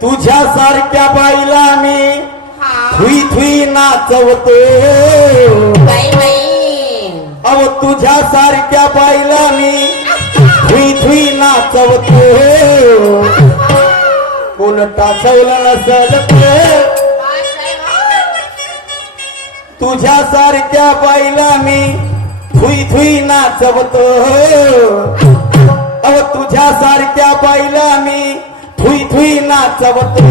तुझ्या सारख्या बाईला मी थुई थुई नाचवतो बाई बाई अव तुझ्या सारख्या बाईला मी थुई थुई नाचवतो कोण टाचवलं नसल तुझ्या सारख्या बाईला मी थुई थुई नाचवतो अव तुझ्या सारख्या बाईला मी थुई थुई नाचवतो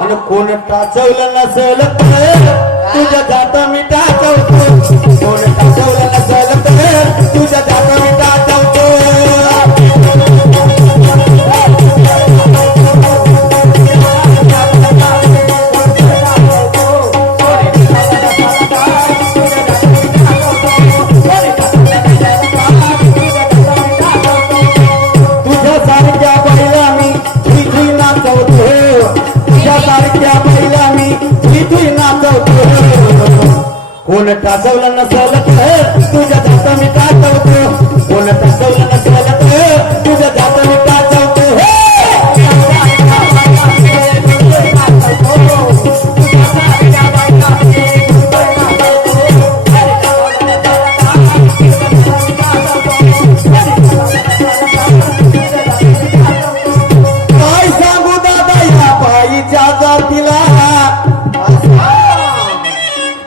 आणि कोण टाचवलं नसल तुझ्या जात मी टाचवतो कोण टाचवलं नसल तुझ्या जात मी टाचवतो कोण टाचवलं नसल तुझ्या जात मी टाचवतो कोण टाचवलं नसल तुझ्या जात मी टाचवतो काय सांगू दादा या बाईच्या जातीला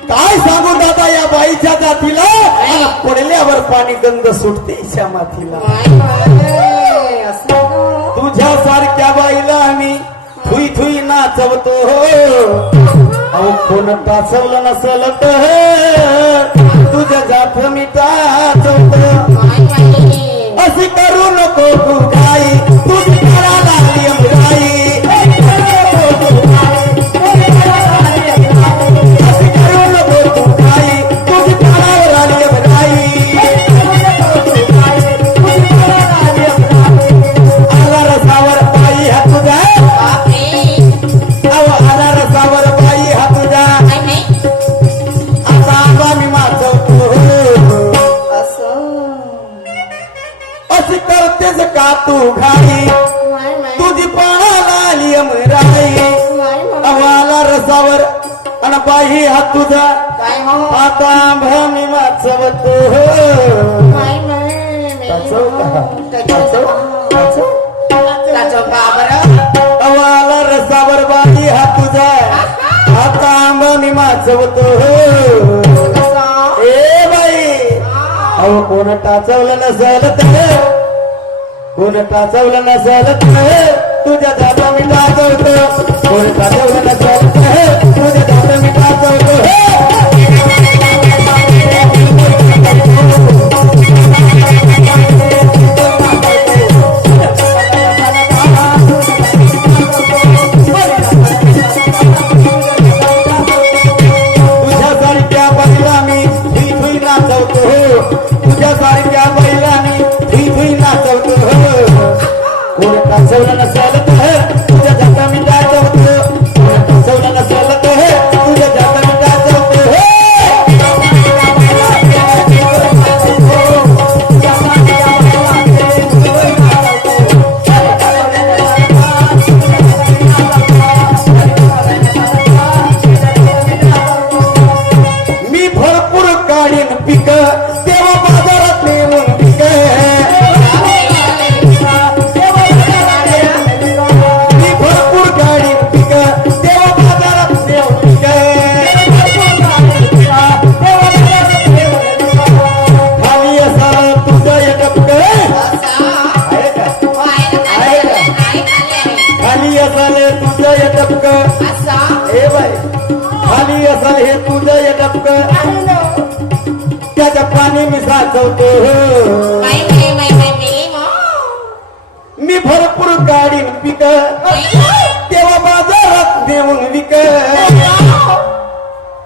काय सांगू दादा या बाईच्या जातीला पडल्यावर पाणी गंध सुटते इच्या मातीला तुझ्या सारख्या बाईला आम्ही थुई थुई नाचवतो अहो कोण टाचवलं नसल तुझ्या जात मी टाचवतो अशी करू नको तू गाई तुझी करायला आली गाई तू घाई तुझी पाणाला आली अमराई अवाला रसावर आणि बाई हा तुझा आता आंबा मी वाचवतो अवाला रसावर बाई हा तुझा आता आंबा मी वाचवतो ए बाई अहो कोण टाचवलं नसल कोण टाचवलं नसल तुझ्या जात मी टाचवतो कोण टाचवलं नसल तुझ्या जात मी टाचवतो तुझ्या सारख्या बाईला मी थुई थुई नाचवतो तुझ्या सारख्या बाईला मी थुई थुई नाचवतो कोण टाचवलं नसल तुझ्या जाता मी टाचवतो कोण टाचवलं नसल तुझ्या जाता मी टाचवतो मी भरपूर काढीन पिक तेव्हा बाजारात नेऊन पिक खाली असल हे तुझं हे डबक त्याचं पाणी मी साचवतो मी भरपूर गाडी पिक तेव्हा बाजारात देऊन विक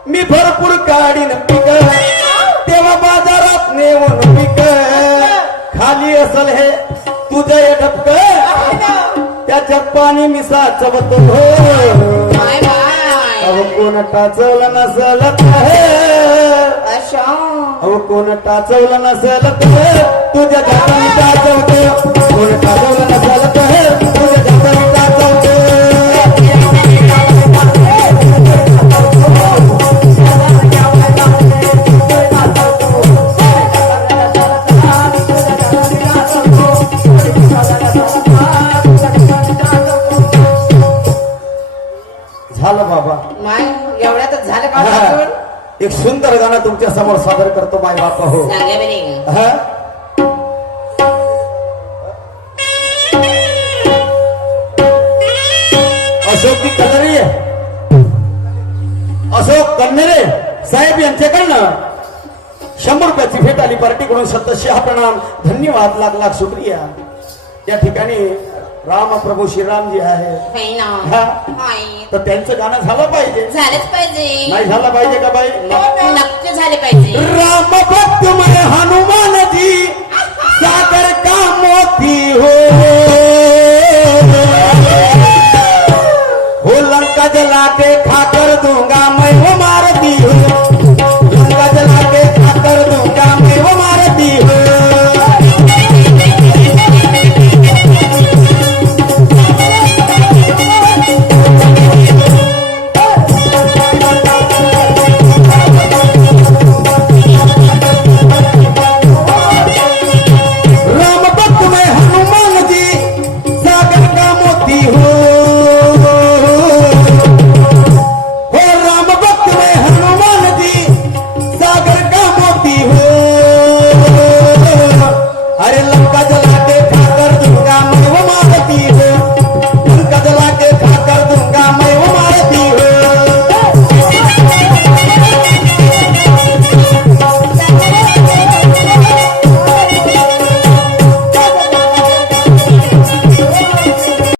मी भरपूर गाडी पिक तेव्हा बाजारात नेऊन विक खाली असल हे तुझं हे डबक त्याच्यात पाणी मी साचवतो अहो कोण टाचवलं नसल अहो कोण टाचवलं नसल तुझ्या जाता मी टाचवतो कोण टाचवलं नसल तुझ्या जाता मी टाचवतो गावापासून एक सुंदर गाणं तुमच्या समोर सादर करतो माय बापा हो. सांगा बरे हा? अशोक कन्नरे अशोक कन्नरे साहेब यांच्याकडनं 100 रुपयाची भेट आली पार्टीकडून. सतशः प्रणाम, धन्यवाद, लाख लाख शुक्रिया. त्या ठिकाणी रामप्रभू श्रीरामजी आहे होय ना हा? होय तर त्यांचं गाणं झालं पाहिजे. झालंच पाहिजे नाही झालं पाहिजे का बाई? नक्की झाले पाहिजे राम भक्त मैं हनुमान जी सागर का मोती हो